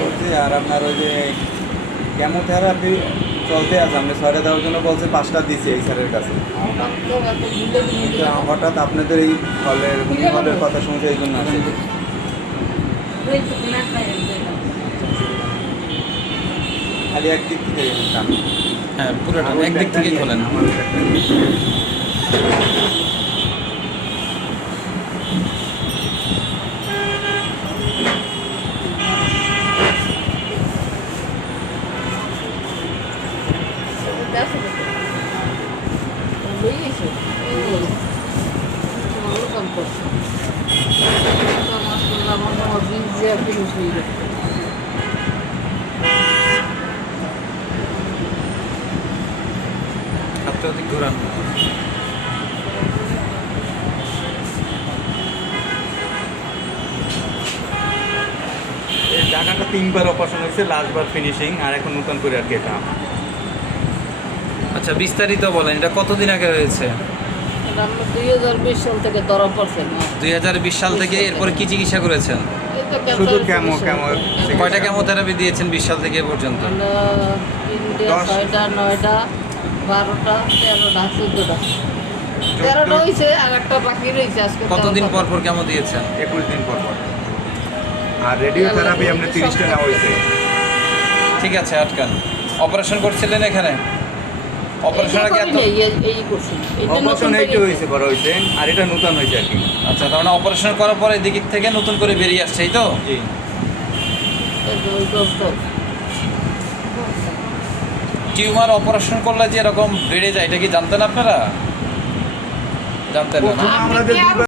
করছি। আর আপনার ওই যে কেমোথেরাপি চলতে আছে, আপনি 6টা দেওয়ার জন্য বলছে 5টা দিছি এই স্যারের কাছে। কিন্তু হঠাৎ আপনাদের এই হলের কথা শুনছে, এই জন্য আসে। খালি একদিক থেকে টান। হ্যাঁ, পুরোটা একদিক থেকে খোলেন। আমার ওই ব্যাগটা নিয়ে। হাতটা ওদিক ঘোরান। এই জায়গাটা 3বার অপারেশন হয়েছে, লাস্টবার ফিনিশিং, আর এখন নতুন করে আর কি এটা। আচ্ছা, বিস্তারিত বলেন, এটা কতদিন আগে হয়েছে? 2020 সাল থেকে ধরা পড়ছে না। 2020 সাল থেকে। এরপরে কি চিকিৎসা করেছেন? শুধু কেমো কয়টা কেমোথেরাপি দিয়েছেন 20 সাল থেকে এ পর্যন্ত? 3টা, 6টা, 9টা, 12টা, 13টা, 14টা। 13টা হয়েছে, আর একটা বাকি রয়েছে আজকে। কতদিন পর পর কেমো দিয়েছেন? 21 দিন পর পর। আর রেডিওথেরাপি আপনি 30টা নেওয়া হয়েছে। ঠিক আছে, আটকান। অপারেশন করছিলেন এখানে? অপারেশন আগে এত এই করছি। এটা অপারেশন নতুন এইটা হয়েছে, বড় হয়েছে, আর এটা নতুন হয়েছে আর কি। আচ্ছা, তার মানে অপারেশন করার পরে এদিক থেকে নতুন করে বেরিয়ে আসছে, এই তো? জি। টিউমার অপারেশন করলে যে এরকম বেড়ে যায়, এটা কি জানতেন আপনারা? জানতেন না? প্রথমে আমরা যে